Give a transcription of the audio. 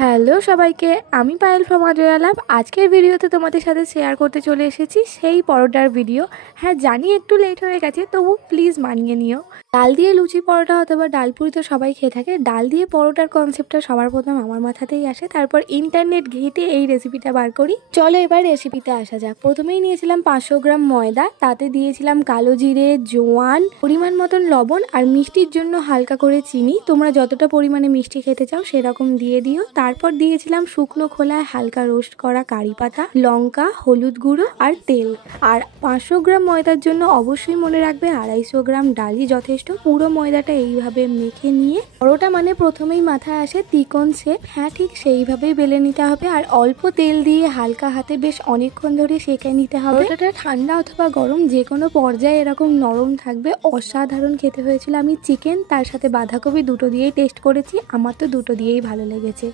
Hello সবাইকে, আমি Payel from আজয়া লাভ। আজকের ভিডিওতে তোমাদের সাথে শেয়ার করতে চলে এসেছি সেই পরোটার ভিডিও। হ্যাঁ, জানি একটু লেট হয়ে গেছে, তবু প্লিজ মানিয়ে নিও। ডাল দিয়ে লুচি পরোটা অথবা ডালপুরি তো সবাই খেয়ে থাকে। ডাল দিয়ে পরোটার কনসেপ্টটা সবার প্রথম আমার মাথাতেই আসে, তারপর ইন্টারনেট ঘেঁটে এই রেসিপিটা বার করি। চলো এবার রেসিপিতে আসা যাক। প্রথমেই নিয়েছিলাম 500 গ্রাম ময়দা, তাতে দিয়েছিলাম কালো জিরে, জোয়ান, পরিমাণ মতন লবণ আর মিষ্টির জন্য হালকা করে চিনি। তোমরা যতটা পরিমাণে মিষ্টি খেতে চাও সেরকম দিয়ে দিও। তারপর দিয়েছিলাম শুকনো খোলায় হালকা রোস্ট করা কারি পাতা, লঙ্কা, হলুদ গুঁড়ো আর তেল। আর 500 গ্রাম ময়দার জন্য অবশ্যই মনে রাখবে 250 গ্রাম ডালই যথেষ্ট। পুরো ময়দাটা এইভাবে মেখে নিয়ে পরোটা মানে প্রথমেই মাথায় আসে ত্রিকোণ শেপ। হ্যাঁ, ঠিক সেইভাবেই বেলে নিতে হবে আর অল্প তেল দিয়ে হালকা হাতে বেশ অনেকক্ষণ ধরে সেঁকে নিতে হবে। পরোটাটা ঠান্ডা অথবা গরম যে কোনো পর্যায়ে এরকম নরম থাকবে। অসাধারণ খেতে হয়েছিল। আমি চিকেন তার সাথে বাঁধাকপি দুটো দিয়েই টেস্ট করেছি, আমার তো দুটো দিয়েই ভালো লেগেছে।